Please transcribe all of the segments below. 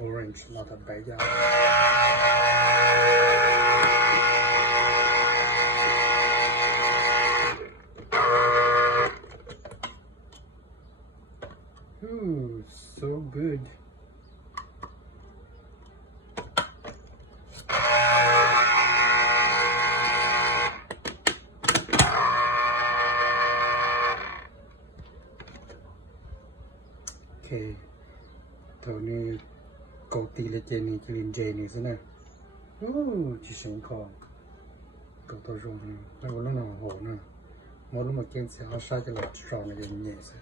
orange, not a backyard. Ooh, so good. Okay, Tony cầu tỷ lệ Jenny chỉ lên Jenny thế này. Chỉ sống còn cầu tôi rồi nè, cái nó nào hổ nè, mỗi lúc mà kiến sẽ họ sai cái lọt tròn này nhẹ sẽ.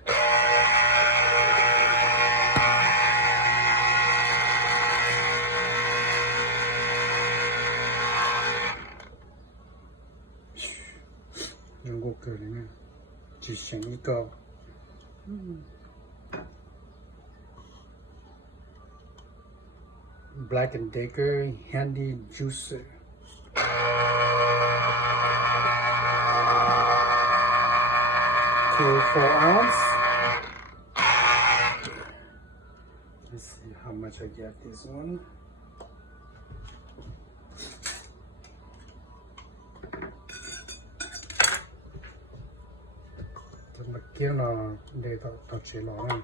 Dùng gỗ cười này nè, chỉ sống ít cầu. Black & Decker Handy Juicer. Cool 4-ounce. Let's see how much I get this one. Mà kia là để tạo chế lò này.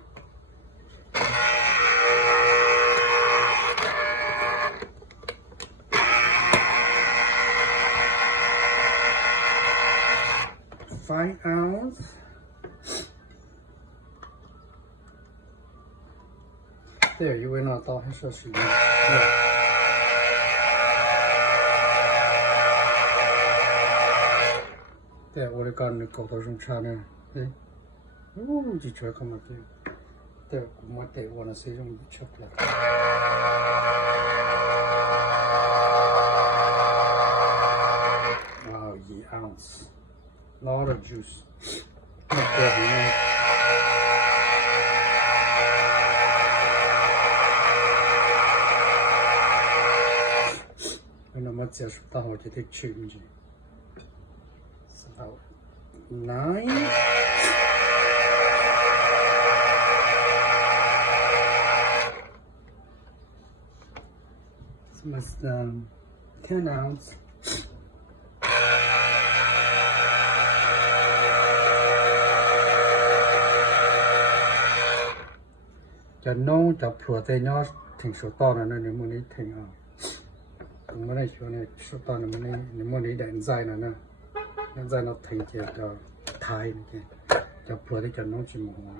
Five ounce. There, you went out all his shoes. There, what I got in the coat of some china. Ooh, you try come up here. There, what they want to say some chocolate. Wow, yeah, ounce. Lot of juice. Not bad, you know. When I'm at the hospital, I take change. So, 9. This must 10 ounce. Cho nông cho phùa tay nhỏ thỉnh số to là nếu muốn đi thỉnh muốn đi chỗ này số to là muốn đi đánh dài là đánh dài nó thỉnh chỉ cho thái này cho phùa thì cho nông chỉ một hóa.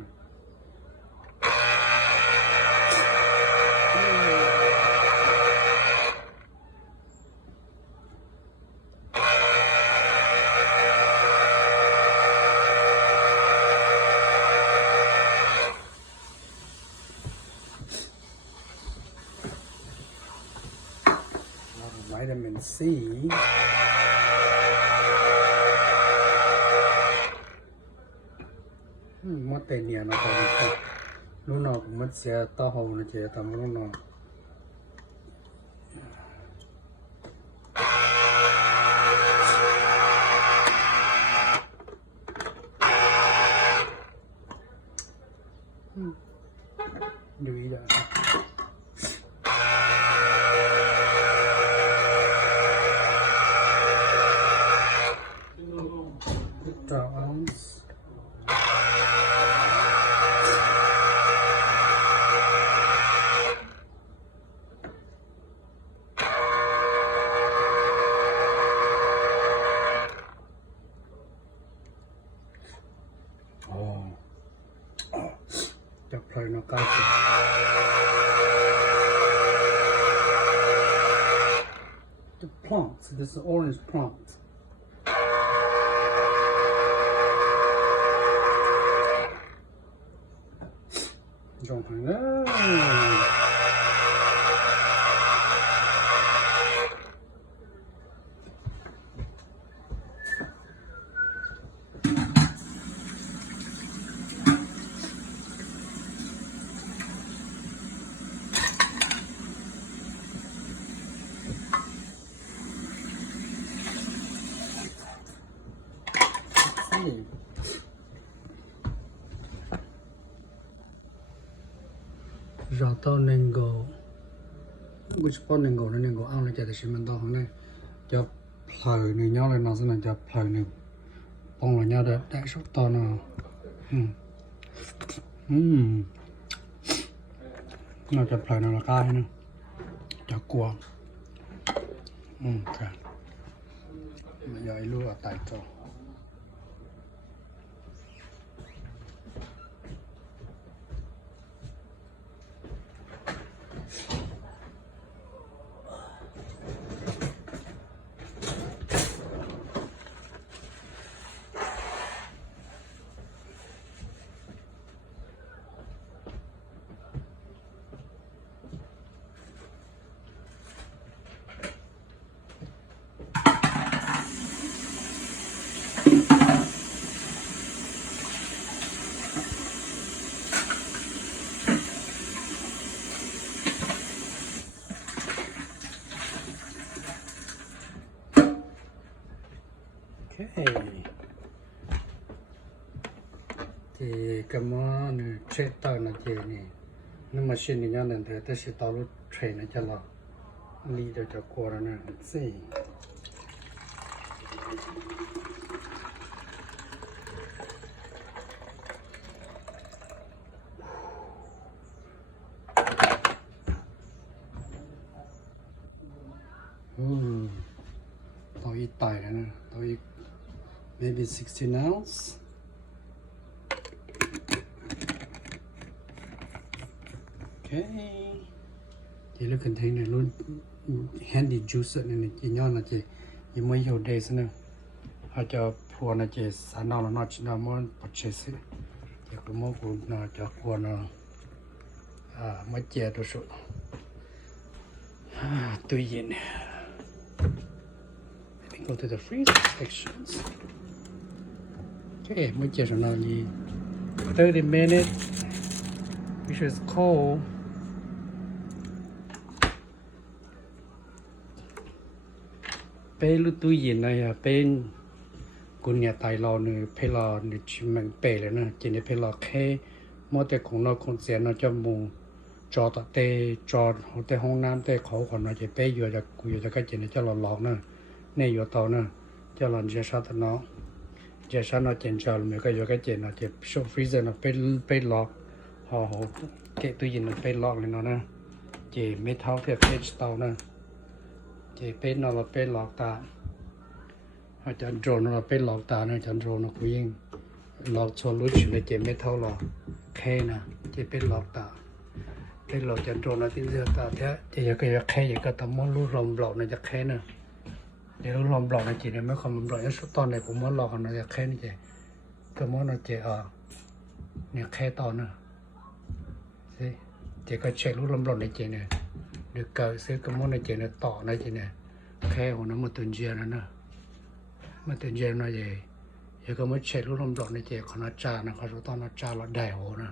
Vitamin C. Mất tên nhà nó còn lúc nào cũng mất xe to hồ nó chỉ tầm lúc nào. Lưu ý đã. Ounce. Just play no card. The plants. This is orange plant. Jumping there. Rato Nengo bữa sport nên ngủ ăn là chạy thì mình to hôm nay cho phơi này nhau lên nó sẽ là cho phơi này bông là nhau được đại số to nào nó cho phơi nó là cay nữa cho cua ok bây giờ lưu ở tại chỗ thì cái món này chế tạo là gì này nhưng mà xin thì nhau lần thứ tôi sẽ tạo lúc chế nó cho lo đi được cho qua rồi nè gì tao ít tài rồi nè tao ít maybe 16 ounce okay chỉ là container luôn handy juice này chỉ nhau là chỉ mới hiểu đây xem nè họ cho phù là chỉ sản nào là nó chỉ là muốn purchase chỉ có mua của nó cho phù nó mới chế được số tùy nhiên go to the freezer sections okay mới chế số nào gì 30 minutes which is cold lúc túi gì này bên con nhà tài lò nữa phải lò nữa chỉ mình bể rồi nè chỉ để phải lò khe mỗi cáiของnó con xe nó cho mù cho tao tê cho hồ têห้องน้ำ tê khẩu còn nó chỉ bể vừa cho cùi cho cái chỉ để cho lò lò nè này vừa tao nè cho lò chỉ sát nó chỉ sát nó chèn cho mấy cái vừa cái chỉ nó chỉ show freezer nó bể lò họ cái túi gì nó bể lò lên nó nè chỉ mấy tháo thì bể tao nè chỉ bên nó là bên lọt ta, họ chọn drone nó là bên lọt ta nữa chọn drone nó cũng yên lọt cho lúa chỉ là chỉ mấy thau lọt khe nè chỉ bên lọt ta bên lọt chọn drone nó tin giờ ta thế chỉ giờ cái khe giờ cái tấm món lúa lồng lọt này chắc khe nè để lúa lồng lọt này chỉ để mấy con lồng lọt những số to này cũng món lọt nó chắc khe này cái món nó chỉ nè khe to nè chỉ có chạy lúa lồng lọt này chỉ nè được cởi xứ cái món này chỉ là tỏ này chỉ nè khe của nó một tuần dưa nữa nè một tuần dưa nó gì giờ có mới chạy lúc lông lọt này chỉ còn nó trà nó có số to nó trà là đầy hồ nè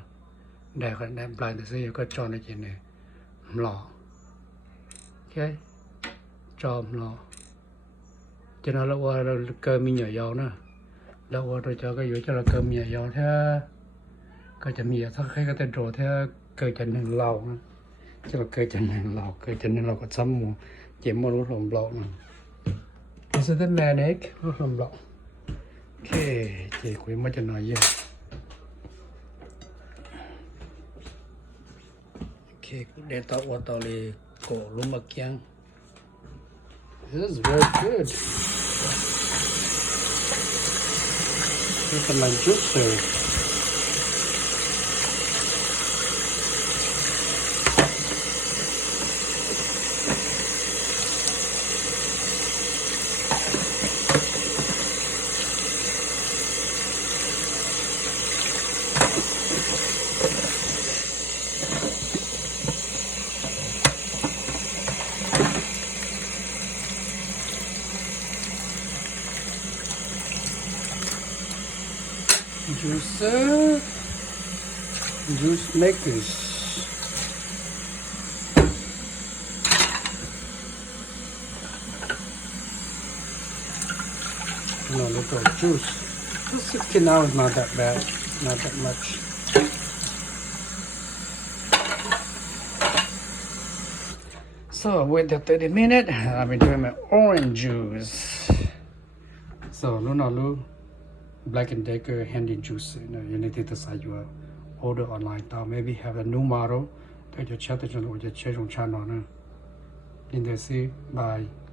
đầy cái đem lại từ xưa có cho này chỉ nè lọ ok cho lọ cho nó là qua cơm mi nhỏ giò nè là qua rồi cho cái cho là cơm nhỏ giò thế cái chả mì thắc cái tên rồi thế cái chả nên lẩu nè cho là cây chân này lọc có chấm một chỉ một lúc lồng lọc này this is the man egg lúc lồng lọc ok chỉ quý mới cho nói gì ok cũng để tao qua tao đi cổ lúc mà kiêng this is very good this is my juicer juicer juice makers little juice 16 hours not that bad not that much So with the 30 minutes, I've been doing my orange juice. So Luna Black and Decker handy juice. You need to decide you order online. Maybe have a new model. That you chat with your channel. In the see by